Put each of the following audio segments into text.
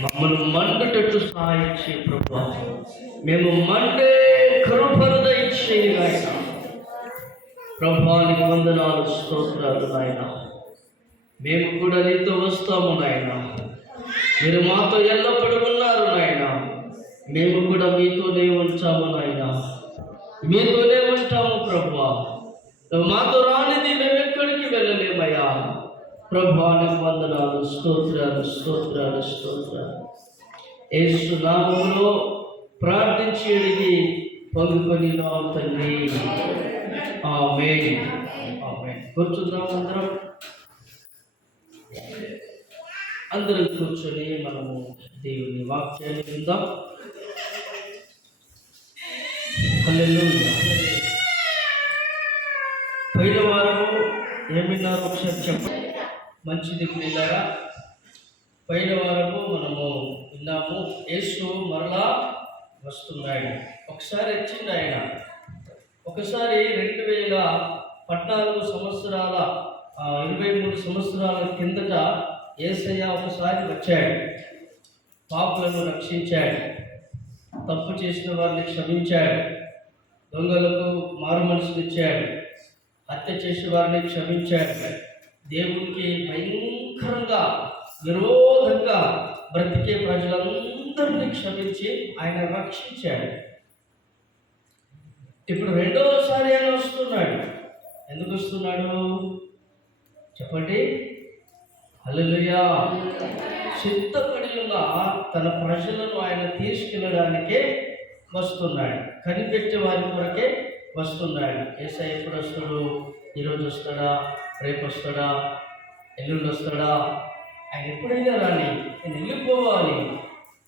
మమ్మల్ని మండుటట్టు సహాయం చేయ ప్రభా. మేము మండే కృపను దయచేయి నాయన. ప్రభా నీకు వందనాలు, స్తోత్రాలు నాయన. మేము కూడా నీతో వస్తాము నాయన. మీరు మాతో ఎల్లప్పుడూ ఉన్నారు నాయన. మేము కూడా మీతోనే ఉంటాము నాయన. మీతోనే ఉంటాము ప్రభా. నువ్వు మాతో రానిది మేము ఎక్కడికి వెళ్ళలేమయ్యా. ప్రభా నీకు వందనాలు, స్తోత్రాలు, స్తోత్రాలు, స్తోత్రాలు. యేసు నామములో ప్రార్థించి అడిగి పొందుకొని తండ్రి, ఆమేన్. ఆమేన్. కూర్చుందాం అందరం కూర్చొని మనము దేవుని వాక్యాన్ని విందాం. హల్లెలూయా. పోయిన వారము ఏమిన్నారు ఒకసారి చెప్పండి. మంచిది పిల్లరా. పోయిన వారము మనము విన్నాము, యేసు మరలా వస్తున్నాడు. ఒకసారి వచ్చిండు ఆయన. ఒకసారి 2014 సంవత్సరాల 23 సంవత్సరాల కిందట యేసయ్య ఒకసారి వచ్చాడు. పాపులను రక్షించాడు, తప్పు చేసిన వారిని క్షమించాడు, దొంగలకు మారు మనసునిచ్చాడు, హత్య చేసిన వారిని క్షమించాడు, దేవునికి భయంకరంగా విరోధంగా బ్రతికే ప్రజలందరినీ క్షమించి ఆయన రక్షించాడు. ఇప్పుడు రెండోసారి ఆయన వస్తున్నాడు. ఎందుకు వస్తున్నాడు చెప్పండి? హల్లెలూయా. సిద్ధపడి ఉన్న తన ప్రజలను ఆయన తీసుకెళ్ళడానికే వస్తున్నాడు. కనిపెట్టే వారి కొరకే వస్తున్నాడు. యేసయ్య ఎప్పుడు వస్తాడు? ఈరోజు వస్తాడా, రేపు వస్తాడా, ఎల్లుండి వస్తాడా? ఆయన ఎప్పుడైనా రాని, నేను వెళ్ళిపోవాలి.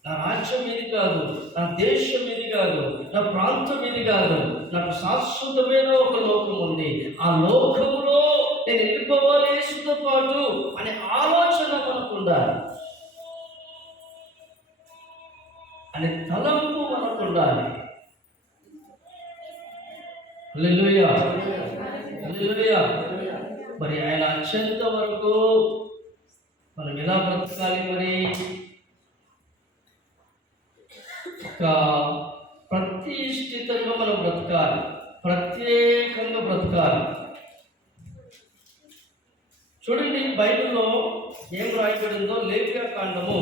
నా రాజ్యం ఇది కాదు, నా దేశం ఇది కాదు, నా ప్రాంతం ఇది కాదు, నాకు శాశ్వతమైన ఒక లోకం ఉంది. ఆ లోకములో నేను వెళ్ళిపోవాలి యేసుతో పాటు అనే ఆలోచన మనకు ఉండాలి, అనే తలంపు మనకు ఉండాలి. హల్లెలూయా, హల్లెలూయా. మరి ఆయన అత్యంత వరకు మనం ఎలా బ్రతకాలి? మరి ఒక ప్రతిష్ఠితంగా మనం బ్రతకాలి, ప్రత్యేకంగా బ్రతకాలి. చూడండి, బైబిల్లో ఏం రాయబడిందో. లేవ్యాకాండము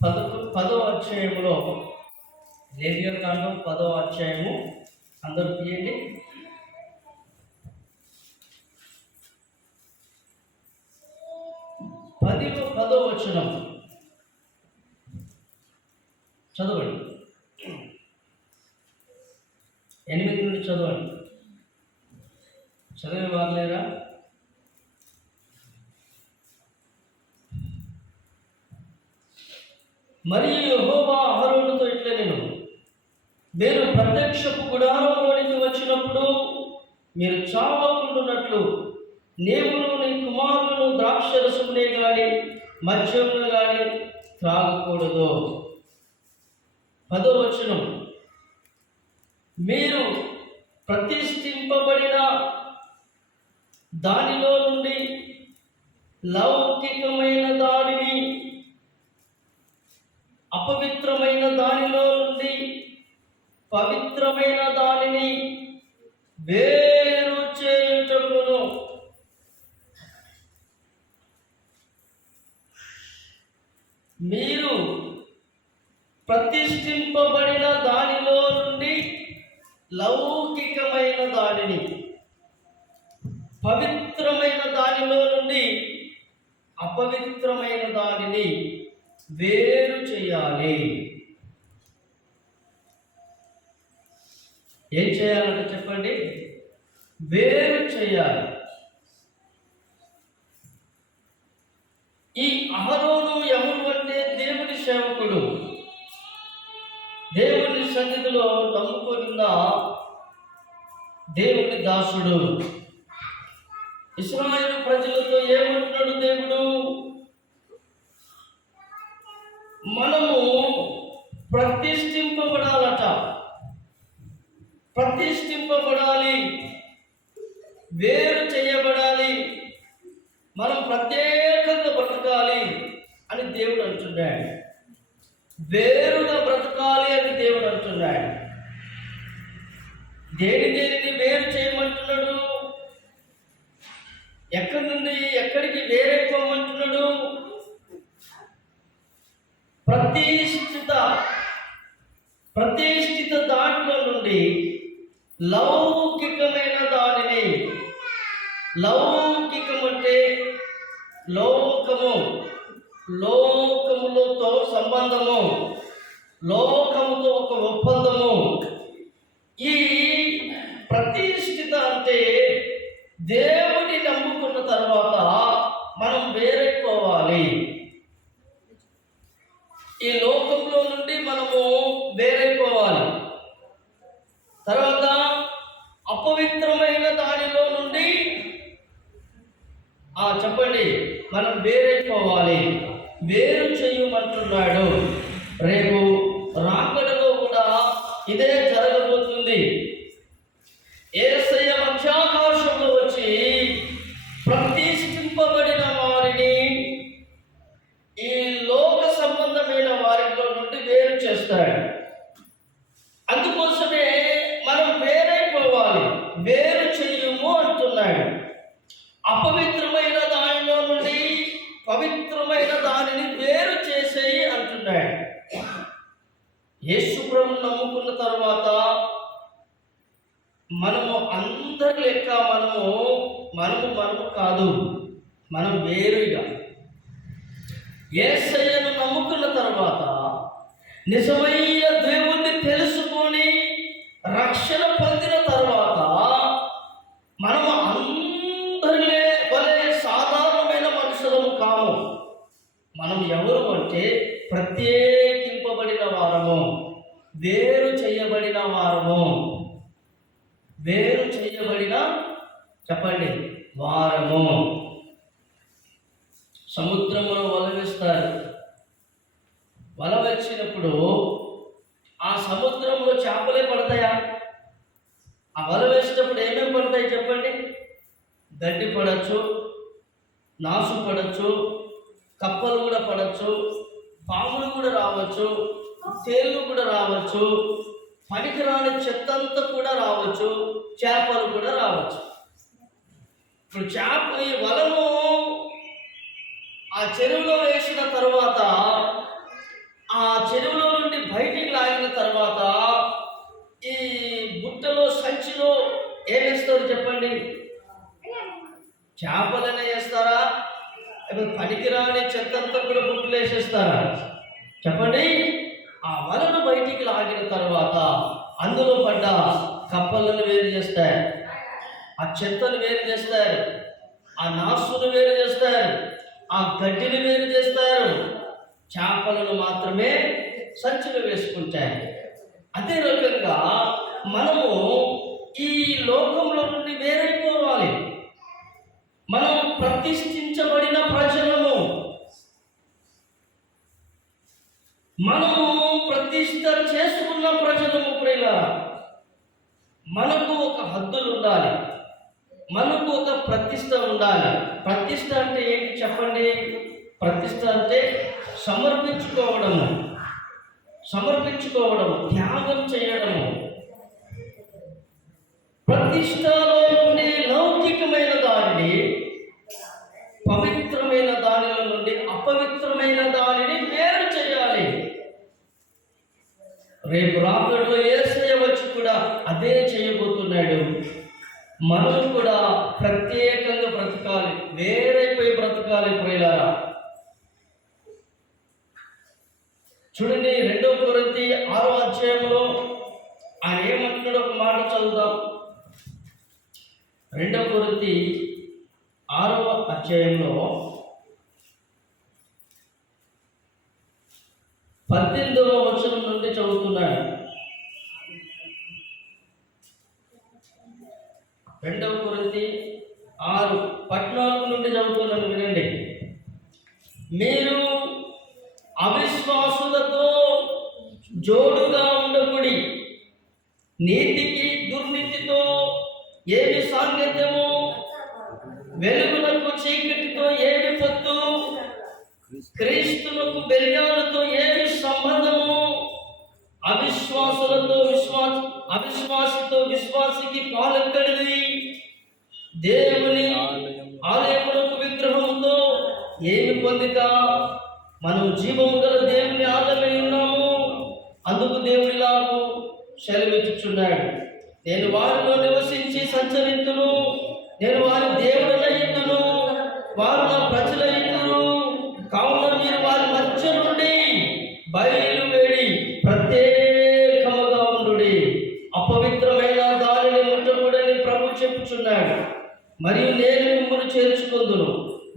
10వ అధ్యాయంలో, లేవ్యాకాండం 10వ అధ్యాయము, అందరూ తీయండి. 10వ వచనం చదవండి. 8 నుండి చదవండి. చదివే వారులేరా? మరియు యెహోవా అహరోనుతో ఇట్లా నేను ప్రత్యక్షపు గుడారంలోనికి వచ్చినప్పుడు మీరు చావకుండునట్లు నీవును నీ కుమారులను ద్రాక్షరసమునే గాని మద్యమును గాని త్రాగకూడదు. 10వ వచనం, మీరు ప్రతిష్ఠింపబడిన దానిలో నుండి లౌకికమైన దానిని, అపవిత్రమైన దానిలో నుండి పవిత్రమైన దానిని వేరు చేయుటకును మీరు ప్రతిష్ఠింపబడిన దానిలో నుండి లౌకికమైన దానిని, పవిత్రమైన దానిలో నుండి అపవిత్రమైన దానిని వేరు చేయాలి. ఏం చేయాలంటే చెప్పండి? వేరు చేయాలి. ఈ అహరోను ఎవరు అంటే దేవుని సేవకుడు, దేవుని సన్నిధిలో నమ్ముకున్న దేవుని దాసుడు. ఇశ్రాయేలు ప్రజలతో ఏమంటున్నాడు దేవుడు? మనము ప్రతిష్ఠింపబడాలట, ప్రతిష్ఠింపబడాలి, వేరు చేయబడాలి, మనం ప్రత్యేకంగా బ్రతకాలి అని దేవుడు అంటున్నాడు. వేరుగా బ్రతకాలి అని దేవుడు అంటున్నాడు. దేనిని వేరు చేయమంటున్నాడు? ఎక్కడి నుండి ఎక్కడికి వేరైపోమంటున్నాడు? ప్రతిష్ఠిత దాంట్లో నుండి లౌకికమైన దానిని, లౌకికం అంటే లోకములతో సంబంధము, లోకముతో ఒక ఒప్పందము. ఈ ప్రతిష్ఠిత అంటే దేవుడిని నమ్ముకున్న తర్వాత మనం వేరైపోవాలి. ఈ లోకంలో నుండి మనము వేరైపోవాలి. తర్వాత అపవిత్రమైన దానిలో నుండి చెప్పండి, మనం వేరైపోవాలి. వేరు చేయమంటున్నాడు. రేపు రాకడలో కూడా ఇదే జరగబోతుంది. యేసయ్య మధ్యాకాశంలో వచ్చి ప్రతిష్ఠింపబడిన వారిని ఈ లోక సంబంధమైన వారిలో నుండి వేరు చేస్తాడు. అందుకోసమే మనం వేరైపోవాలి. వేరు చెయ్యము అంటున్నాడు. అపవిత్రమైన దానిలో నుండి పవిత్రమైన దానిని వేరు చేసేయి అంటున్నాడు. యేసు ప్రభువును నమ్ముకున్న తర్వాత మనము అందరి లెక్క మనము కాదు, మనం వేరుగా. యేసయ్యను నమ్ముకున్న తర్వాత నిజమైన దేవుణ్ణి తెలుసుకొని రక్షణ పొందిన తర్వాత మనము అందరిలే వలె సాధారణమైన మనుషులము కాము. మనం ఎవరు అంటే ప్రత్యేకింపబడిన వారము, వేరు చేయబడిన వారము. వేరు చేయబడిన చెప్పండి వారము. సముద్రంలో వల వేస్తారు. వల వచ్చినప్పుడు ఆ సముద్రంలో చేపలే పడతాయా? ఆ వల వేసేటప్పుడు ఏమేమి పడతాయి చెప్పండి? గడ్డి పడచ్చు, నాసు పడచ్చు, కప్పలు కూడా పడచ్చు, పాములు కూడా రావచ్చు, తేళ్ళు కూడా రావచ్చు, పనికిరాని చెత్తంతా కూడా రావచ్చు, చేపలు కూడా రావచ్చు. ఇప్పుడు ఈ వలను ఆ చెరువులో వేసిన తర్వాత, ఆ చెరువులో నుండి బయటికి లాగిన తర్వాత ఈ బుట్టలో సంచిలో ఏం వేస్తారు చెప్పండి? చేపలనే వేస్తారా? పనికిరాని చెత్తంతా కూడా బుట్టలు వేసేస్తారా? చెప్పండి. ఆ వలను బయటికి లాగిన తర్వాత అందులో పడ్డ కప్పలను వేరు చేస్తారు, ఆ చెత్తను వేరు చేస్తారు, ఆ నాసును వేరు చేస్తారు, ఆ గడ్డిని వేరు చేస్తారు. చేపలను మాత్రమే సంచులు వేసుకుంటాయి. అదే రకంగా మనము ఈ లోకంలో నుండి వేరైపోవాలి. మనం ప్రతిష్ఠించబడిన ప్రజలము. మనము ప్రతిష్ఠ చేసుకున్న ప్రజలము. ప్రియులారా, మనకు ఒక హద్దులు ఉండాలి, మనకు ఒక ప్రతిష్ఠ ఉండాలి. ప్రతిష్ఠ అంటే ఏంటి చెప్పండి? ప్రతిష్ఠ అంటే సమర్పించుకోవడము, త్యాగం చేయడము. ప్రతిష్టలో నుండి లౌకికమైన దానిని, పవిత్రమైన దానిలో నుండి అపవిత్రమైన దానిని వేరు చేయాలి. రేపు రాకడలో యేసయ్య వచ్చి కూడా అదే చేయబోతున్నాడు. మనం కూడా ప్రత్యేకంగా బ్రతకాలి, వేరైపోయి బ్రతకాలి. ప్రియులారా, చూడండి 2 కొరింథీ 6వ అధ్యాయంలో ఆయన ఏమంటున్నాడు? ఒక మాట చదువుదాం. 2 కొరింథీ 6వ అధ్యాయంలో 18వ వచనం నుండి చదువుతున్నాడు. 2 కొరింథీ 6:14 నుండి చదువుతున్నాను, వినండి. మీరు అవిశ్వాసులతో జోడుగా ఉండకుడి. నీతికి దుర్నీతితో ఏమి సాంగత్యము? వెలుగునకు చీకటితో ఏమి పొత్తు? క్రీస్తులకు బెల్యాలతో ఏమి సంబంధము? అవిశ్వాసితో విశ్వాసికి పాలెక్కడిది? దేవుని ఆలయమునకు విగ్రహముతో ఏమి పొందిక? మనం జీవము గల దేవుని ఆలయమై ఉన్నాము. అందుకు దేవుడిలాగు సెలవిచ్చుచున్నాడు, నేను వారిలో నివసించి సంచరింతును, నేను వారి దేవుడనయ్యుందును, వారు నా ప్రజలయ్యుందురు. కావున మీరు వారి మధ్య నుండి బయలువేడి ప్రత్యేకముగా ఉండుడి, అపవిత్రమైన దానిని ముట్టకూడని ప్రభు చెప్పుచున్నాడు. మరియు నేను మిమ్మల్ని చేర్చుకుందును,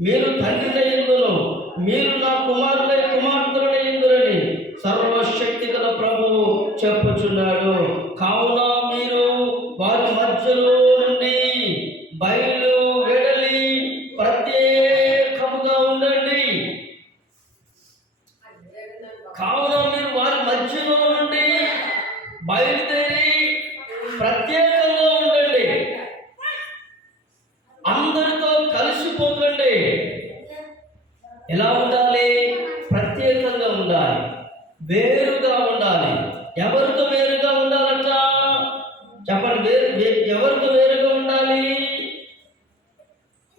మీరు తండ్రినయ్యుందును, మీరు నా కుమార్తెలయ్యుందురని సర్వశక్తి గల ప్రభువు చెప్పుచున్నాడు. కావున మీరు వారి మధ్యలో నుండి బయలు వెడలి ప్రత్యేకముగా ఉండండి. కావున మీరు వారి మధ్యలో నుండి బయలుదేరి ప్రత్యేకంగా ఉండండి. అందరితో కలిసిపోకండి. ఎలా ఉండాలి? ప్రత్యేకంగా ఉండాలి, వేరుగా ఉండాలి. ఎవరితో వేరుగా ఉండాలట? చెప్పండి, ఎవరితో వేరుగా ఉండాలి?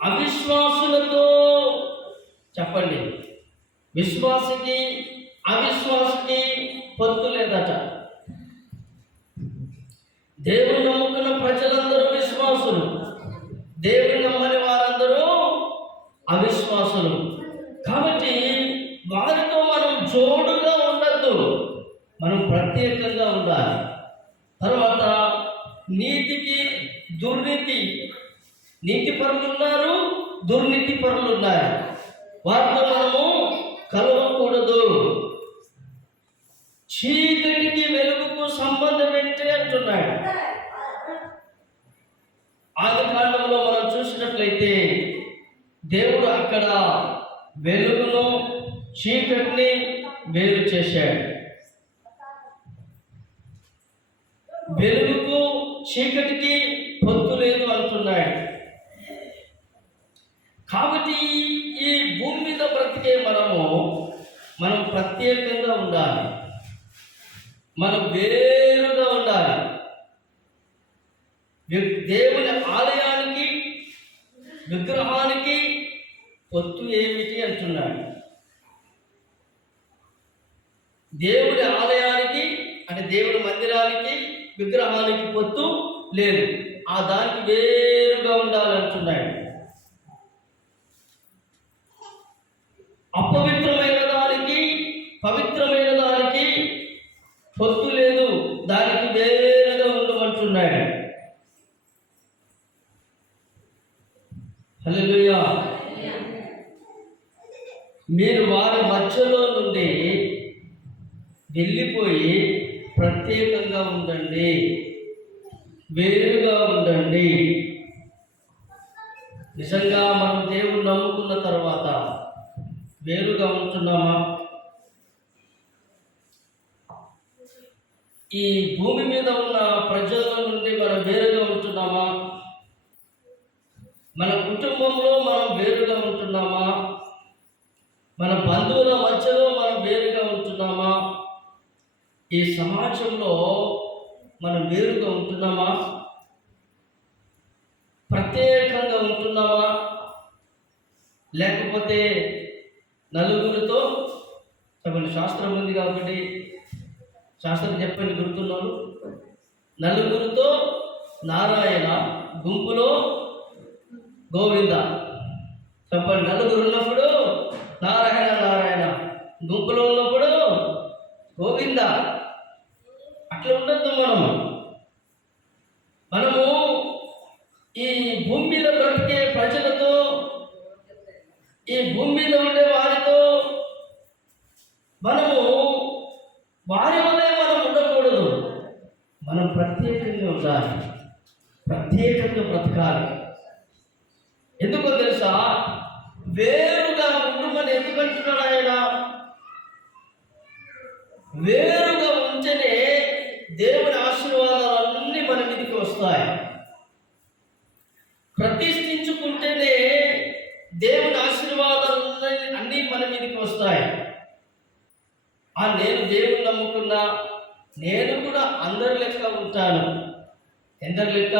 అవిశ్వాసులతో. చెప్పండి, విశ్వాసికి అవిశ్వాసికి పొత్తు లేదట. దేవుని నమ్ముకున్న ప్రజలందరూ విశ్వాసులు, దేవుని నమ్మని వారందరూ అవిశ్వాసులు. కాబట్టి వారితో మనం జోడుగా ఉండద్దు, మనం ప్రత్యేకంగా ఉండాలి. తర్వాత నీతికి దుర్నీతి, నీతి పరులు ఉన్నారు, దుర్నీతి పరులు ఉన్నారు. వారితో మనము కలవకూడదు. చీకటికి వెలుగుకు సంబంధం ఏంటి అంటున్నాడు. ఆది కాండంలో మనం చూసినట్లయితే దేవుడు అక్కడ వెలుగును చీకటిని వేరు చేశాడు. వెలుగుకు చీకటికి పొత్తు లేదు అంటున్నాడు. కాబట్టి ఈ భూమి మీద బ్రతికే మనం ప్రత్యేకంగా ఉండాలి, మనం వేరుగా ఉండాలి. దేవుని ఆలయానికి విగ్రహానికి పొత్తు ఏమిటి అంటున్నాడు. దేవుని ఆలయానికి అంటే దేవుని మందిరానికి విగ్రహానికి పొత్తు లేదు, ఆ దానికి వేరుగా ఉండాలంటున్నాడు. అపవిత్రమైన దానికి పవిత్రమైన దానికి పొత్తు లేదు, దానికి వేరుగా ఉండమంటున్నాడు. హల్లెలూయా. మీరు వారి మధ్యలో నుండి వెళ్ళిపోయి ప్రత్యేకంగా ఉండండి, వేరుగా ఉండండి. నిజంగా మనం దేవుడు నమ్ముకున్న తర్వాత వేరుగా ఉంటున్నామా? ఈ భూమి మీద ఉన్న ప్రజల నుండి మనం వేరుగా ఉంటున్నామా? మన కుటుంబంలో మనం వేరుగా ఉంటున్నామా? మన బంధువుల మధ్యలో మనం వేరుగా ఉంటున్నామా? ఈ సమాజంలో మనం వేరుగా ఉంటున్నామా? ప్రత్యేకంగా ఉంటున్నామా? లేకపోతే నలుగురితో చెప్పండి, శాస్త్రం ఉంది కాబట్టి శాస్త్రం చెప్పండి, గుర్తున్నాను. నలుగురితో నారాయణ, గుంపులో గోవింద. చెప్పండి, నలుగురు ఉన్నప్పుడు నారాయణ నారాయణ, గుంపులో ఉన్నప్పుడు గోవింద. అట్లా ఉండద్దు. మనము ఈ భూమి మీద బ్రతికే ప్రజలతో, ఈ భూమి మీద ఉండే వారితో మనము వారి వల్లే మనం ఉండకూడదు. మనం ప్రత్యేకంగా ఉండాలి, ప్రత్యేకంగా బ్రతకాలి. ఎందుకో తెలుసా? వేరుగా ఉండమని ఎందుకంటున్నాడు ఆయన? వేరుగా ఉంటేనే దేవుని ఆశీర్వాదాలన్నీ మన మీదకి వస్తాయి. ప్రతిష్ఠించుకుంటేనే దేవుని ఆశీర్వాదాలు అన్నీ మన మీదకి వస్తాయి. నేను దేవుని నమ్ముకున్నా, నేను కూడా అందరి లెక్క ఉంటాను. ఎందరి లెక్క?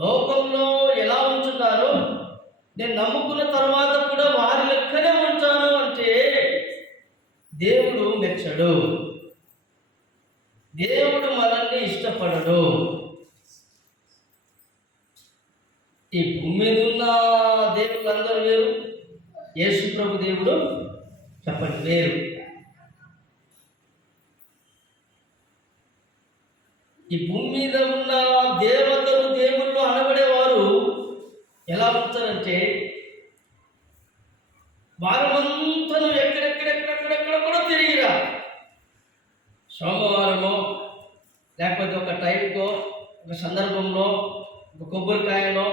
లోకంలో ఎలా ఉంటున్నారో నేను నమ్ముకున్న తర్వాత కూడా వారి లెక్కనే ఉంటాను అంటే దేవుడు మెచ్చడు, దేవుడు మనల్ని ఇష్టపడడు. ఈ భూమి మీద ఉన్న దేవుడు అందరూ వేరు, యేసు ప్రభు దేవుడు చెప్పండి వేరు. ఈ భూమి మీద ఉన్న దేవతలు దేవుళ్ళు అనబడేవారు ఎలా ఉంటారంటే వారమంతా ఎక్కడెక్కడెక్కడెక్కడెక్కడ కూడా తిరిగిరా. సోమవారమో లేకపోతే ఒక టైంకో ఒక సందర్భంలో ఒక కొబ్బరికాయలో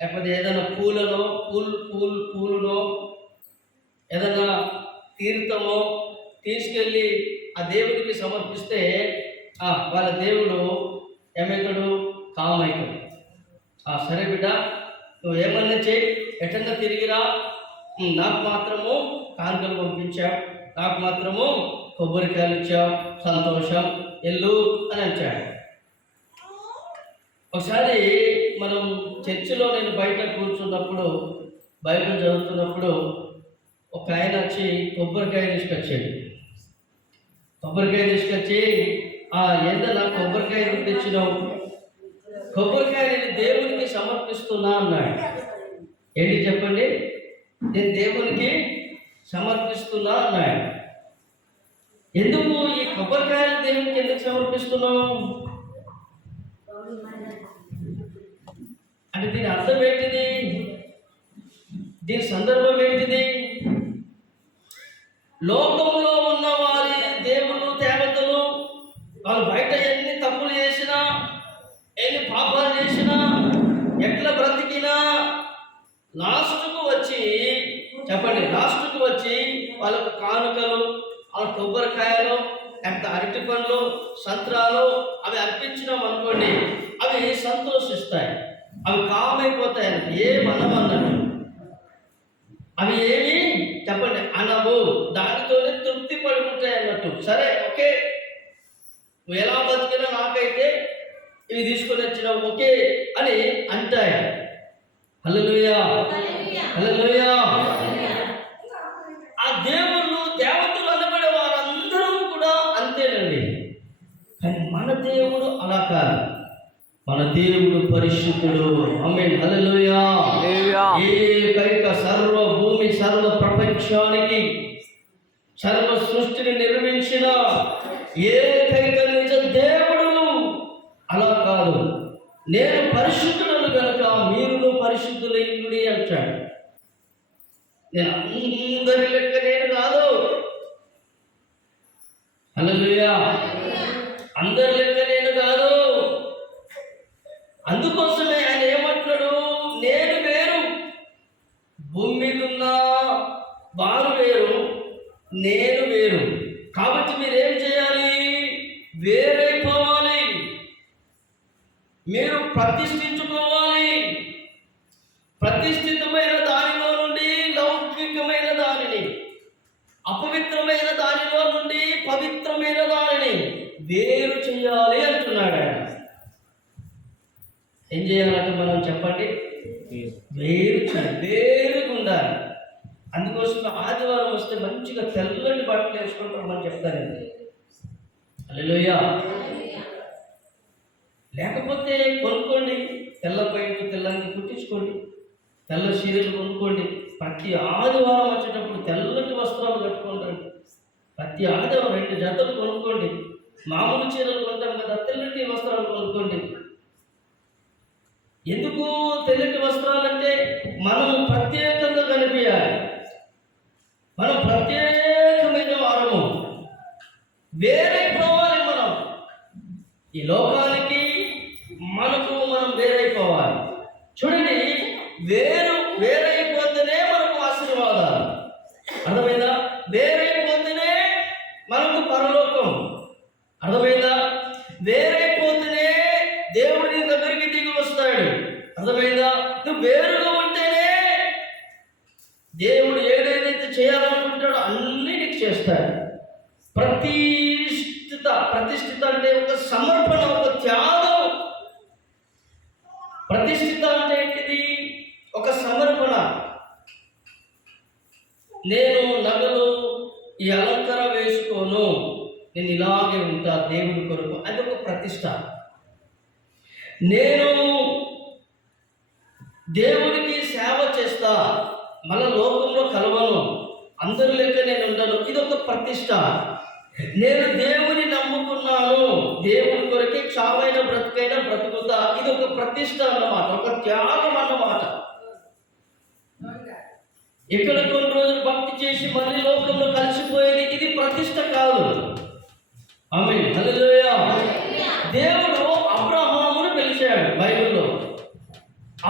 లేకపోతే ఏదైనా పూలులో ఏదైనా తీర్థమో తీసుకెళ్ళి ఆ దేవుడికి సమర్పిస్తే వాళ్ళ దేవుడు ఏమవుతాడు? కామవుతాడు. సరే బిడ్డ, నువ్వు ఏమన్నా చేయి, ఎటన్నా తిరిగిరా, నాకు మాత్రము కానుకలు పంపించావు, నాకు మాత్రము కొబ్బరికాయలు ఇచ్చావు, సంతోషం, ఎల్లు అని అంటాడు. ఒకసారి మనం చర్చిలో నేను బయట కూర్చున్నప్పుడు బైబిల్ చదువుతున్నప్పుడు ఒక ఆయన వచ్చి కొబ్బరికాయ తీసుకొచ్చాడు. కొబ్బరికాయ తీసుకొచ్చి ఏదన్నా కొబ్బరికాయ తెచ్చినావు, కొబ్బరికాయ నేను దేవునికి సమర్పిస్తున్నా అన్నాడు. ఏంటి చెప్పండి? నేను దేవునికి సమర్పిస్తున్నా అన్నాడు. ఎందుకు ఈ కొబ్బరికాయలు దేవునికి ఎందుకు సమర్పిస్తున్నావు అంటే దీని అర్థం ఏంటిది? దీని సందర్భం ఏంటిది? లోకంలో ఉన్న వారి దేవుళ్ళు దేవతలు వాళ్ళు బయట ఎన్ని తప్పులు చేసినా, ఎన్ని పాపాలు చేసినా, ఎట్లా బ్రతికినా లాస్ట్కు వచ్చి చెప్పండి, లాస్ట్కు వచ్చి వాళ్ళకు కానుకలు, వాళ్ళ కొబ్బరికాయలు, లేకపోతే అరటి పండ్లు, సంత్రాలు అవి అర్పించినాం అనుకోండి, అవి సంతోషిస్తాయి, అవి కామైపోతాయి అన్నట్టు. ఏమన్నట్టు అవి ఏమి చెప్పండి అనవు, దానితోనే తృప్తి పడుకుంటాయి అన్నట్టు. సరే ఓకే, నువ్వు ఎలా బతికినా నాకైతే ఇవి తీసుకొని వచ్చినావు ఓకే అని అంటాయి. హల్లెలూయా, హల్లెలూయా. ఆ దేవుళ్ళు దేవతలు అనబడే వారందరూ కూడా అంతేనండి. కానీ మన దేవుడు అలా కాదు. మన దేవుడు పరిశుద్ధుడు. ఆమేన్, హల్లెలూయా. ఏకైక సర్వ భూమి సర్వ ప్రపంచానికి సర్వ సృష్టిని నిర్మించిన ఏకైక నిజ దేవుడు అలా కాదు. నేను పరిశుద్ధులను కనుక మీరును పరిశుద్ధులైనడి అంటాడు. నేను అందరి లెక్క నేను కాదు. హల్లెలూయా, అందరి లెక్క నేను కాదు. అందుకోసమే ఆయన ఏమంటున్నాడు? నేను వేరు, భూమి మీద ఉన్న వారు వేరు, నేను వేరు. కాబట్టి మీరేం చేయాలి? వేరైపోవాలి, మీరు ప్రతిష్ఠించుకోవాలి. ప్రతిష్ఠితమైన దానిలో నుండి లౌకికమైన దానిని, అపవిత్రమైన దానిలో నుండి పవిత్రమైన దానిని వేరు చేయాలి అంటున్నాడు ఆయన. ఏం చేయాలంటే మనం చెప్పండి, వేరుగా ఉండాలి. అందుకోసం ఆదివారం వస్తే మంచిగా తెల్లటి బట్టలు వేసుకుంటామని చెప్తానండి. హల్లెలూయా. లేకపోతే కొనుక్కోండి, తెల్ల పైపు తెల్లంగి కుట్టించుకోండి, తెల్ల చీరలు కొనుక్కోండి. ప్రతి ఆదివారం వచ్చేటప్పుడు తెల్లటి వస్త్రాలు కట్టుకోండి. ప్రతి ఆదివారం 2 జతలు కొనుక్కోండి. మామూలు చీరలు కొంటాం కదా, తెల్లటి వస్త్రాలు కొనుక్కోండి. ఎందుకు తెల్లటి వస్త్రాలంటే మనం ప్రత్యేకంగా కనిపించాలి, మనం ప్రత్యేకమైన వారము, వేరైపోవాలి. మనం ఈ లోకానికి మనకు మనం వేరైపోవాలి. చూడండి, వేరైపోతేనే మనకు ఆశీర్వాదాలు. అర్థమైందా? వేరైపోతేనే మనకు పరలోకం. అర్థమైందా? వేరైపోతేనే దేవుడి దగ్గరికి దిగి వస్తాడు. అర్థమైందా? నువ్వు వేరుగా ఉంటేనే దేవుడు ఏదైతే చేయాలనుకుంటున్నాడో చేశాడు. ప్రతిష్ఠిత అంటే ఒక సమర్పణ, ఒక త్యాగం. ప్రతిష్ఠిత అంటే ఏంటిది? ఒక సమర్పణ. నేను నగలు ఈ అలంకార వేసుకోను, నేను ఇలాగే ఉంటా దేవుడి కొరకు, అది ఒక ప్రతిష్ట. నేను దేవుడికి సేవ చేస్తా, మన లోకంలో కలవను, అందరి లెక్క నేను ఉండను, ఇది ఒక ప్రతిష్ట. నేను దేవుని నమ్ముకున్నాను, దేవుడి కొరకే చావైన బ్రతుకైనా బ్రతుకుతా, ఇది ఒక ప్రతిష్ట అన్నమాట, ఒక త్యాగం అన్నమాట. ఇక్కడ కొన్ని రోజులు భక్తి చేసి మళ్ళీ లోకంలో కలిసిపోయేది, ఇది ప్రతిష్ట కాదు. ఆమేన్, హల్లెలూయా. దేవుడు అబ్రహామును పిలిచాడు. బైబిల్లో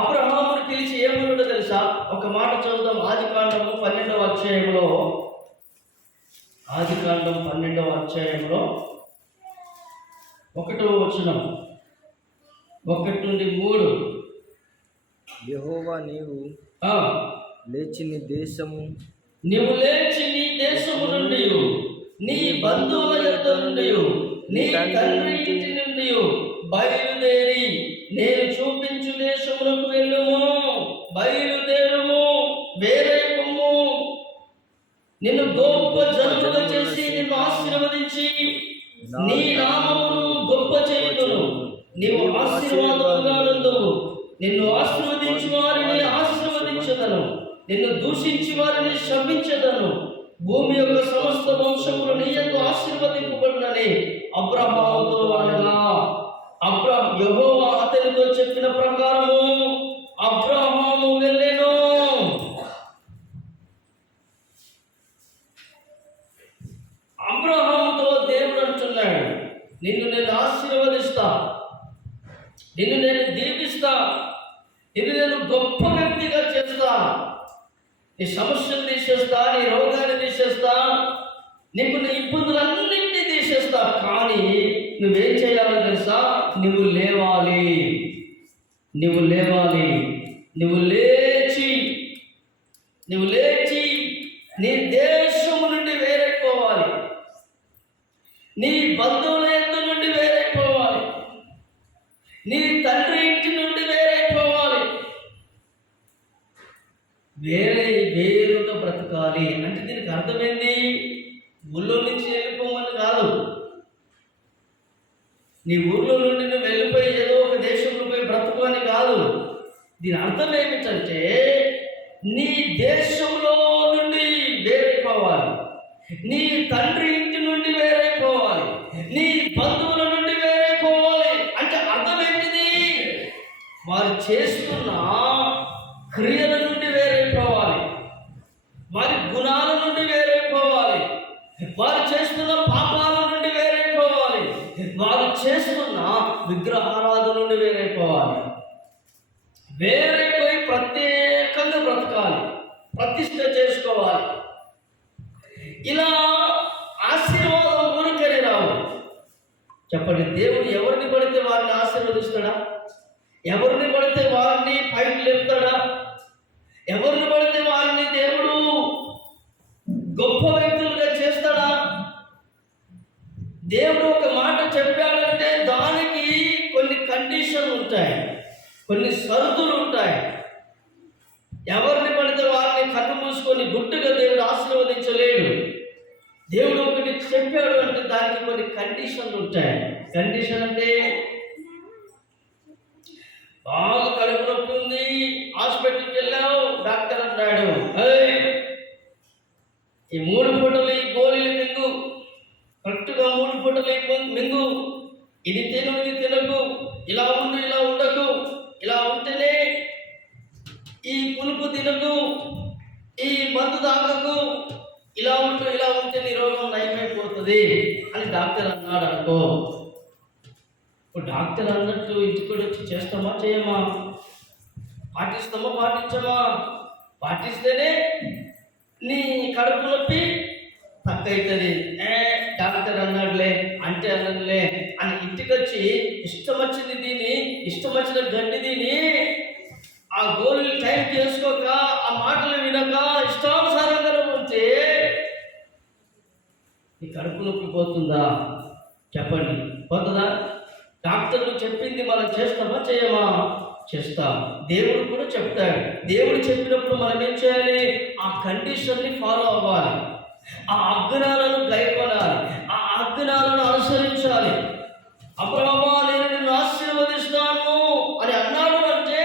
అబ్రహామును పిలిచి ఏమన్నాడో తెలుసా? ఒక మాట చదువుదాం. ఆదికాండము 12వ అధ్యాయంలో, ఆదికాండం 12వ అధ్యాయంలో 1వ వచనం, 1 నుండి 3. యెహోవా నీవు లేచి నీ దేశము నుండి, నీ బంధువుల యొద్ద నుండి, నీ తండ్రి ఇంటి నుండి బయలుదేరి నేను చూపించు దేశములకు వెళ్ళుము. బయలుదేరుము, వేరే పొమ్ము. నిన్ను గొప్ప జనముగా చేసి నిన్ను ఆశీర్వదించి నీ నామమును గొప్ప చేయుదును. నీవు ఆశీర్వాదముగా నందువు. నిన్ను ఆశీర్వదించు వారిని ఆశీర్వదించదను, నిన్ను దూషించి వారిని శపించదను. భూమి యొక్క సమస్త వంశములు నీ యందు ఆశీర్వదింపబడునని అబ్రహాముతో అనగా, యెహోవా అతనితో చెప్పిన ప్రకారము అబ్రహాము వెళ్ళెను. అబ్రహాముతో దేవుడు అంటున్నాడు, నిన్ను నేను ఆశీర్వదిస్తా, నిన్ను నేను దీవిస్తా, నిన్ను నేను గొప్ప వ్యక్తిగా చేస్తా, నీ సమస్యలు తీసేస్తా, నీ రోగాన్ని తీసేస్తా, నీకు నీ ఇబ్బందులన్నింటినీ తీసేస్తా. కానీ నువ్వేం చేయాలో తెలుసా? నువ్వు లేవాలి, నువ్వు లేవాలి, నువ్వు లేచి నీ దేశము నుండి వేరైపోవాలి, నీ బంధువుల యొద్ద నుండి వేరైపోవాలి, నీ తండ్రి ఇంటి నుండి వేరైపోవాలి, వేరుగా బ్రతకాలి. అంటే దీనికి అర్థమైంది, ఊళ్ళో నుంచి వెళ్ళిపోమని కాదు. నీ ఊర్లో నుండి నువ్వు వెళ్ళిపోయి ఏదో ఒక దేశంలో పోయి బ్రతుకు అని కాదు. దీని అర్థం ఏమిటంటే, నీ దేశంలో నుండి వేరైపోవాలి, నీ తండ్రి ఇంటి నుండి వేరైపోవాలి, నీ బంధువుల నుండి వేరైపోవాలి. అంటే అర్థం ఏంటిది? వారు చేస్తున్న క్రియల నుండి వేరైపోవాలి, వారి గుణాల నుండి వేరైపోవాలి, వారు చేస్తున్న పాపాల నుండి వేరైపోవాలి, వారు చేస్తున్న విగ్రహారాధన నుండి వేరైపోవాలి. వేరైపోయి ప్రత్యేకంగా బ్రతకాలి, ప్రతిష్ఠ చేసుకోవాలి. ఇలా ఆశీర్వాదం ఊరికనే రావు. చెప్పండి, దేవుడు ఎవరిని పడితే వారిని ఆశీర్వదిస్తాడా? ఎవరిని పడితే వారిని పైకి లేపుతాడా? ఎవరిని పడితే వారిని దేవుడు గొప్ప వ్యక్తులుగా చేస్తాడా? దేవుడు ఒక మాట చెప్పాడంటే దానికి కొన్ని కండిషన్లు ఉంటాయి, కొన్ని షరతులు ఉంటాయి. ఎవరిని పడితే వారిని కన్ను మూసుకొని గుట్టుగా దేవుడు ఆశీర్వదించలేడు. దేవుడు ఒకటి చెప్పాడు అంటే దానికి కొన్ని కండిషన్లు ఉంటాయి. కండిషన్ అంటే, బాగా కడుపు నొప్పి ఉంది, హాస్పిటల్కి వెళ్ళావు, డాక్టర్ అన్నాడు, ఈ 3 పూటలు ఈ గోళీలు మింగు, కరెక్ట్గా 3 పూటలు మింగు, ఇది తిను, ఇది తినకు, ఇలా ఉండు, ఇలా ఉండకు, ఇలా ఉంటేనే, ఈ పులుపు తినకు, ఈ మందు తాగకు, ఇలా ఉంటూ ఇలా ఉంటే నీ రోగం నయమైపోతుంది అని డాక్టర్ అన్నాడు అనుకో. ఇప్పుడు డాక్టర్ అన్నట్టు ఇంటికి వచ్చి చేస్తామా చేయమా? పాటిస్తామా పాటించమా? పాటిస్తేనే నీ కడుపు నొప్పి తక్కువవుతుంది. డాక్టర్ అన్నాడులే, అంటే అన్నదిలే అని ఇంటికి వచ్చి ఇష్టం వచ్చింది దీని, ఇష్టం వచ్చిన గడ్డి దీని, ఆ గోళీలు టైం చేసుకోక, ఆ మాటలు వినక, ఇష్టానుసారంగా ఉంటే నీ కడుపు నొప్పి పోతుందా? చెప్పండి, పోతుందా? డాక్టర్లు చెప్పింది మనం చేస్తామా చేయమా? చేస్తాం. దేవుడు కూడా చెప్తాడు. దేవుడు చెప్పినప్పుడు మనం ఏం చేయాలి? ఆ కండిషన్ని ఫాలో అవ్వాలి, ఆ ఆజ్ఞలను గైకొనాలి, ఆ ఆజ్ఞలను అనుసరించాలి. అబ్రహమా, నేను నిన్ను ఆశీర్వదిస్తాను అని అన్నాడు అంటే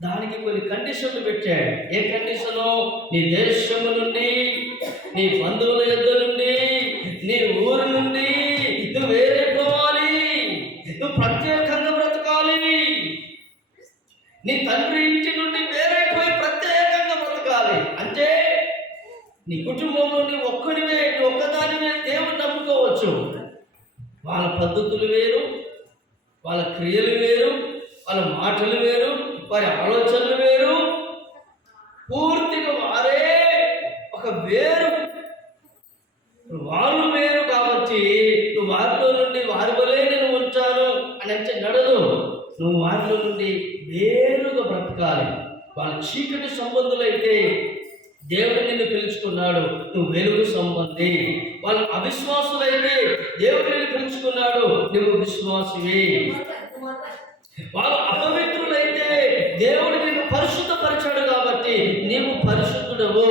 దానికి కొన్ని కండిషన్లు పెట్టాడు. ఏ కండిషను? నీ దేశము నుండి, నీ బంధువుల యొద్ద నుండి, నీ ఊరు నుండి నువ్వు వేరే పోవాలి, నువ్వు ప్రత్యేకంగా బ్రతకాలి. నీ తండ్రి ఇంటి నుండి వేరే పోయి ప్రత్యేకంగా బ్రతకాలి. అంటే నీ కుటుంబంలో నీ ఒక్కడివే, నీ ఒక్కదానివే దేవుని నమ్ముకోవచ్చు. వాళ్ళ పద్ధతులు వేరు, వాళ్ళ క్రియలు వేరు, వాళ్ళ మాటలు వేరు, వారి ఆలోచనలు వేరు, పూర్తిగా వారే ఒక వేరు, వాళ్ళు వేరు. కాబట్టి నువ్వు వారిలో నుండి వారి వలే నేను ఉంచాను అని అంటే నడదు. నువ్వు వారిలో నుండి వేరుగా బ్రతకాలి. వాళ్ళ చీకటి సంబంధులైతే దేవుడు నిన్ను పిలుచుకున్నాడు, నువ్వు వెలుగు సంబంధి. వాళ్ళ అవిశ్వాసులైతే దేవుడు నిన్ను పిలుచుకున్నాడు, నువ్వు విశ్వాసివి. వాళ్ళు అపవిత్రులైతే దేవుడు నిన్ను పరిశుద్ధపరిచాడు కాబట్టి నీవు పరిశుద్ధుడవు.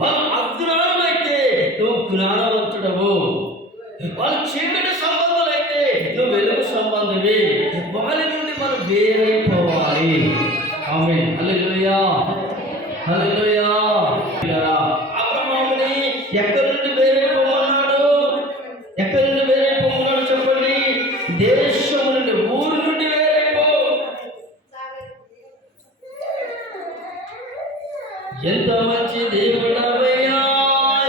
వాళ్ళు అజ్ఞానులైతే నువ్వు జ్ఞానవంతుడవు. వాళ్ళు చీకటి సంబంధులైతే నువ్వు వెలుగు సంబంధివి. వాళ్ళ నుండి మనం వేరైపోవాలి. ఆమేన్. హల్లెలూయా, హల్లెలూయా. అబ్రహాముని ఎక్కడి నుండి వేరైపోమన్నాడు? ఎక్కడి నుండి వేరైపోమన్నాడు చెప్పండి? దేశము నుండి, ఊరు నుండి వేరైపో. ఎంత మంచి దేవుడవయ్యా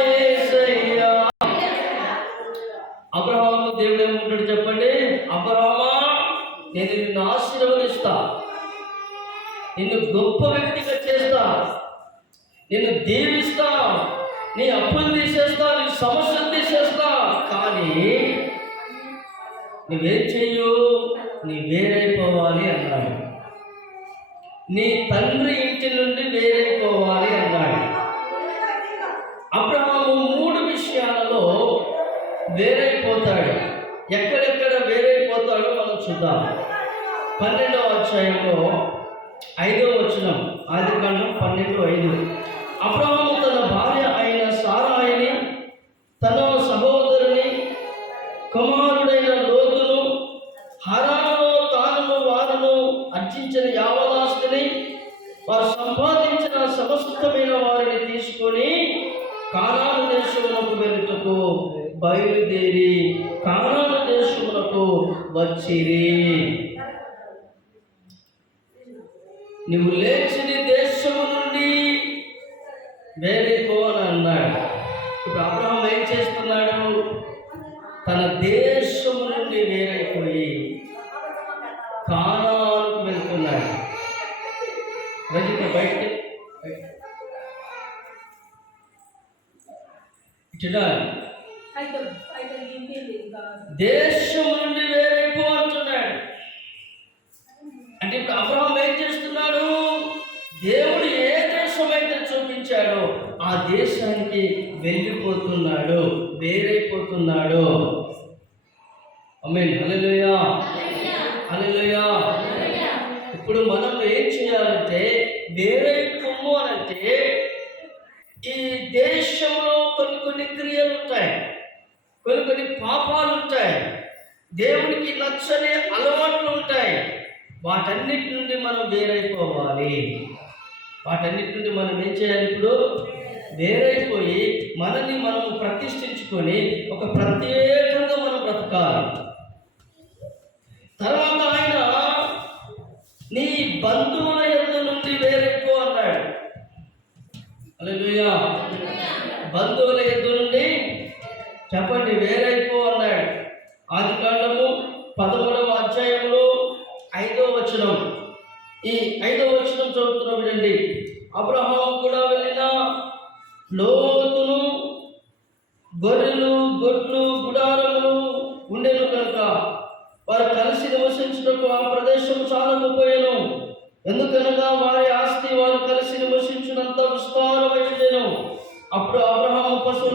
యేసయ్యా. అబ్రహాము దేవుడు ఏమంటాడు చెప్పండి? అబ్రహామా, నేను నిన్ను ఆశీర్వదిస్తా, నిన్ను గొప్ప వ్యక్తిగా చేస్తా, నిన్ను దీవిస్తా, నీ అప్పులు తీసేస్తా, నీ సమస్యలు తీసేస్తా. కానీ నువ్వేం చెయ్యు? నీ వేరైపోవాలి అన్నాడు. నీ తండ్రి ఇంటి నుండి వేరైపోవాలి అన్నాడు. అబ్రహాము 3 విషయాలలో వేరైపోతాడు. ఎక్కడెక్కడ వేరైపోతాడో మనం చూద్దాం. 12వ అధ్యాయంలో 5వ వచనం, ఆదికాండం 12:5. అబ్రహాము తన భార్య అయిన సారాయిని, తన సహోదరుని కుమారుడైన లోతును, హరానులో తాను వారును అర్జించిన యావదాస్తిని, వారు సంపాదించిన సమస్తమైన వారిని తీసుకొని కానాను దేశమునకు వెళ్ళుటకు బయలుదేరి కానాను దేశమునకు వచ్చిరి. నువ్వు లేచి నీ దేశము నుండి వేరైపో అని అన్నాడు. ఇప్పుడు అబ్రహాం ఏం చేస్తున్నాడు? తన దేశము నుండి వేరైపోయి కానానుకు వెళ్తున్నాడు. రజిత బయట దేశం నుండి వేరైపో అంటున్నాడు. అంటే ఇప్పుడు అబ్రహాం ఏం చేస్తున్నాడు? దేవుడు ఏ దేశం అయితే చూపించాడో ఆ దేశానికి వెళ్ళిపోతున్నాడు, వేరైపోతున్నాడు. ఆమేన్. హల్లెలూయా, హల్లెలూయా. ఇప్పుడు మనం ఏం చేయాలంటే వేరైపోము అనంటే ఈ దేశంలో కొన్ని క్రియలు ఉంటాయి, కొన్ని పాపాలు ఉంటాయి, దేవునికి నచ్చని అలవాట్లు ఉంటాయి. వాటన్నిటి నుండి మనం వేరైపోవాలి. వాటన్నిటి నుండి మనం ఏం చేయాలి? ఇప్పుడు వేరైపోయి మనల్ని మనం ప్రతిష్ఠించుకొని ఒక ప్రత్యేకంగా మనం బ్రతకాలి. తర్వాత ఆయన నీ బంధువుల యొద్ద నుండి వేరైపో అన్నాడు. హల్లెలూయా. బంధువుల యొద్ద నుండి చెప్పండి వేరైపో అన్నాడు. ఆదికాండము 13వ అధ్యాయంలో 5వ వచనం. ఈ 5వ వచనం చదువుతున్నాం వినండి. అబ్రహాము కూడా వెళ్ళిన లోతును గొర్రెలు, గొడ్లు, గుడారములు ఉండెను కనుక వారు కలిసి నివసించుటకు ఆ ప్రదేశం చాలకపోయాను. ఎందుకనగా వారి ఆస్తి వారు కలిసి నివసించినంత విస్తారమైందెను. అప్పుడు అబ్రహాము పశు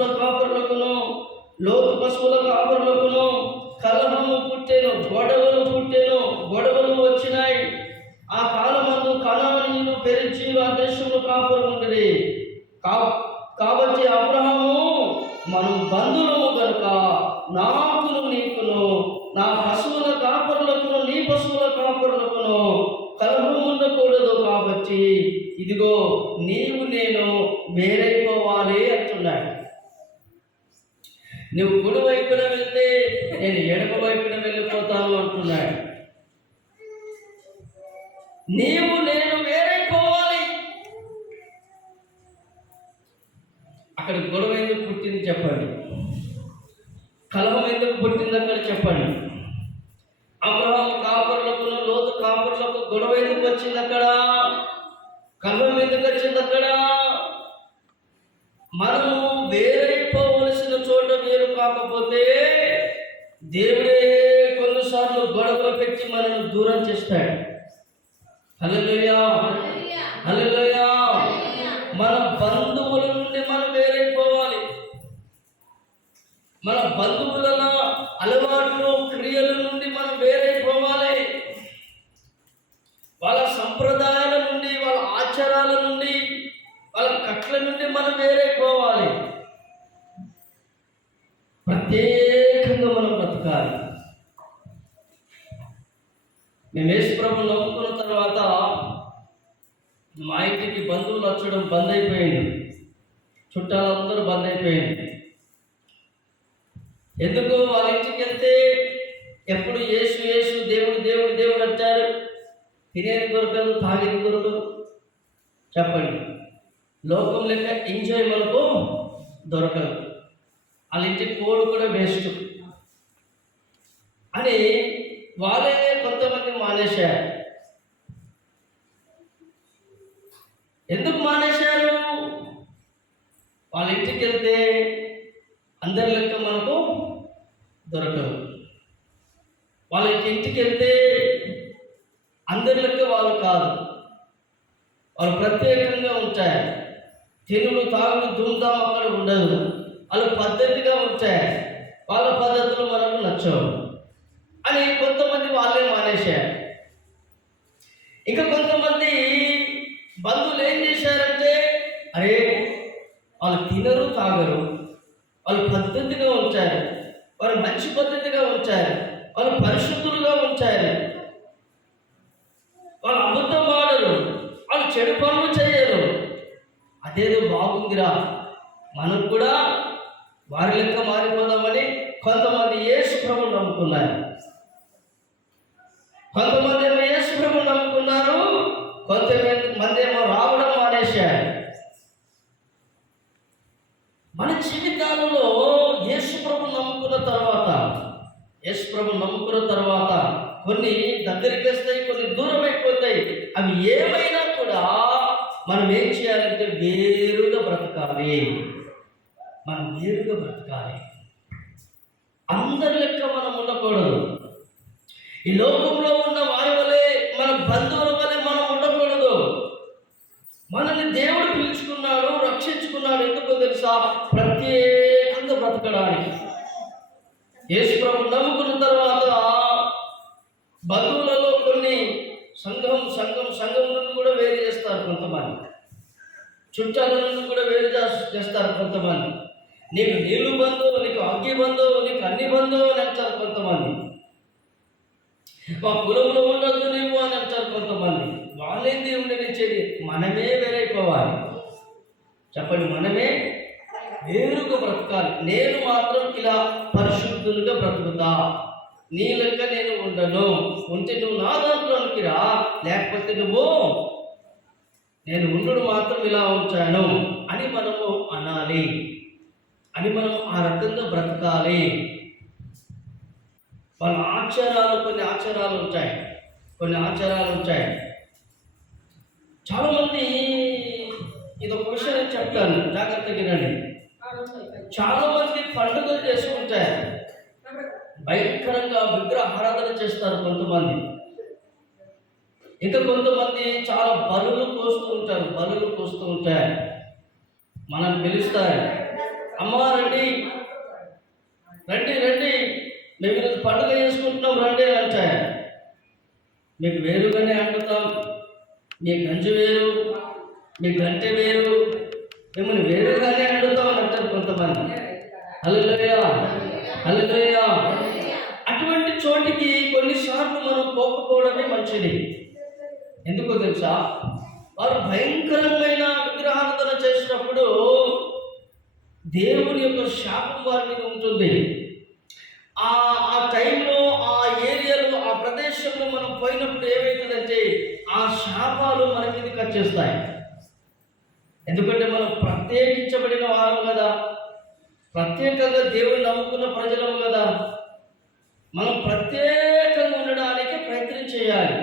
లోతు పశువుల కాపరులకును కలహము పుట్టెను, గొడవలు వచ్చినాయి. ఆ కాలమందు కనానీయులు పెరిజీలు ఆ దేశంలో కాపురం ఉండేది. కాబట్టి అబ్రహాము, మనం బంధువులము గనుక నాకును నీకును నా పశువుల కాపరులకును నీ పశువుల కాపరులకును కలహం ఉండకూడదు. కాబట్టి ఇదిగో నీవు నేను వేరైపోవాలి అంటున్నాడు. నువ్వు కుడి వైపున వెళ్తే నేను ఎడమ వైపున వెళ్ళిపోతాను అంటున్నాడు. నీవు నేను వేరైపోవాలి. అక్కడ గొడవ ఎందుకు పుట్టింది చెప్పండి, కలహం ఎందుకు పుట్టింది అక్కడ చెప్పండి. అబ్రహాము కాపరులకును లోతు కాపరులకు గొడవ ఎందుకు వచ్చింది అక్కడ, కలహం ఎందుకు వచ్చింది అక్కడ? మనము వేరైపోవలసిన చోట వేరు కాకపోతే దేవుడే కొన్నిసార్లు గొడవలు పెట్టి మనల్ని దూరం చేస్తాడు. హల్లెలూయా, హల్లెలూయా. మన బంధువుల నుండి మనం వేరైపోవాలి. మన బంధువుల అలవాట్లు క్రియల నుండి మనం వేరైపోవాలి. వాళ్ళ సంప్రదాయాల నుండి, వాళ్ళ ఆచారాల నుండి, వాళ్ళ కట్ల నుండి మనం వేరైపోవాలి. ప్రత్యేకంగా మనం బ్రతకాలి. మేము యేసు ప్రభువుని నమ్ముకున్న తర్వాత మా ఇంటికి బంధువులు వచ్చడం బంద్ అయిపోయింది, చుట్టాలందరూ బంద్ అయిపోయింది. ఎందుకు? వాళ్ళ ఇంటికి వెళ్తే ఎప్పుడు యేసు యేసు, దేవుడు దేవుడు దేవుడు అంటారు. తినేది దొరకదు, తాగేది దొరకదు. చెప్పండి, లోకం లెక్క ఎంజాయ్ మనకు దొరకదు. వాళ్ళ ఇంటికి పోడు కూడా వేస్ట్ అని వాళ్ళే కొంతమంది మానేశారు. ఎందుకు మానేశారు? వాళ్ళ ఇంటికి వెళ్తే అందరి లెక్క మనకు దొరకదు. వాళ్ళ ఇంటికి వెళ్తే అందరి లెక్క వాళ్ళు కాదు, వాళ్ళు ప్రత్యేకంగా ఉంటారు. తినులు తాగులు దుమ్దాం అక్కడ ఉండదు. వాళ్ళు పద్ధతిగా ఉంటారు. వాళ్ళ పద్ధతులు మనకు నచ్చవు అని కొంతమంది వాళ్ళే మానేశారు. ఇంకా కొంతమంది బంధువులు ఏం చేశారంటే, అరే వాళ్ళు తినరు తాగరు, వాళ్ళు పద్ధతిగా ఉంచారు, వాళ్ళు మంచి పద్ధతిగా ఉంచారు, వాళ్ళు పరిశుద్ధులుగా ఉంచారు, వాళ్ళు అబద్ధం ఆడరు, వాళ్ళు చెడు పనులు చేయరు. అదేదో బాగుందిరా, మనం కూడా వారి లెక్క మారిపోదామని కొంతమంది యేసు ప్రభువుని నమ్ముకున్నారు. కొంతమంది ఏమో యేసు ప్రభువుని నమ్ముకున్నారు, కొంతమంది ఏమో రావడం మానేశారు. మన జీవితాలలో యేసు ప్రభువుని నమ్ముకున్న తర్వాత కొన్ని దగ్గరికి వస్తాయి, కొన్ని దూరం అయిపోతాయి. అవి ఏమైనా కూడా మనం ఏం చేయాలంటే వేరుగా బ్రతకాలి. మనం వేరుగా బ్రతకాలి. అందరి లెక్క మనం ఉండకూడదు. ఈ లోకంలో ఉన్న వారి వలె, మన బంధువుల వలె మనం ఉండకూడదు. మనల్ని దేవుడు పిలుచుకున్నాడు, రక్షించుకున్నాడు. ఎందుకో తెలుసా? ప్రత్యేకంగా బ్రతకడానికి. యేసు ప్రభువు నమ్ముకున్న తర్వాత బంధువులలో కొన్ని సంఘం నుండి కూడా వేరు చేస్తారు కొంతమంది, చుట్టాల నుండి కూడా వేరు చేస్తారు కొంతమంది. నీకు నీళ్ళు బంధువు, నీకు అగ్గి బంధువు, నీకు అన్ని బంధువు అని అంటారు కొంతమంది. మా కులంలో ఉండొద్దు నీవు అని అంటారు కొంతమంది. వాళ్ళేంది ఉండనిచ్చేది? మనమే వేరైపోవాలి. చెప్పండి, మనమే వేరుగా బ్రతకాలి. నేను మాత్రం ఇలా పరిశుద్ధులుగా బ్రతుకుతా, నీ లెక్క నేను ఉండను. ఉంటే నువ్వు నా దాంట్లోనికి రా, లేకపోతే నువ్వు నేను ఉండు మాత్రం ఇలా ఉంచాను అని మనము అనాలి, అని మనం ఆ రకంగా బ్రతకాలి. వాళ్ళ కొన్ని ఆచారాలు ఉంటాయి. చాలామంది, ఇది ఒక విషయం నేను చెప్తాను, జాగ్రత్తగా వినండి. చాలామంది పండుగలు చేసుకుంటారు, భయంకరంగా విగ్రహారాధన చేస్తారు కొంతమంది. ఇంకా కొంతమంది చాలా బలులు కోస్తూ ఉంటారు. మనల్ని పిలుస్తారు, అమ్మా రండి, రండి రండి, మేము ఈరోజు పండుగ చేసుకుంటున్నాం రండి అని అంటే మీకు వేరుగానే అంటుతాం. మీ గంజి వేరు, మీ గంటె వేరు, మిమ్మల్ని వేరుగానే అంటుతాం అని అంటారు కొంతమంది. హల్లెలూయా, హల్లెలూయా. అటువంటి చోటికి కొన్నిసార్లు మనం పోకపోవడమే మంచిది. ఎందుకో తెలుసా? వారు భయంకరమైన విగ్రహారాధన చేసినప్పుడు దేవుని యొక్క శాపం వారి మీద ఉంటుంది. ఆ టైంలో, ఆ ఏరియాలో, ఆ ప్రదేశంలో మనం పోయినప్పుడు ఏమవుతుందంటే ఆ శాపాలు మన మీదకి వచ్చేస్తాయి. ఎందుకంటే మనం ప్రత్యేకించబడిన వారం కదా, ప్రత్యేకంగా దేవుని నమ్ముకున్న ప్రజలము కదా. మనం ప్రత్యేకంగా ఉండడానికి ప్రయత్నం చేయాలి.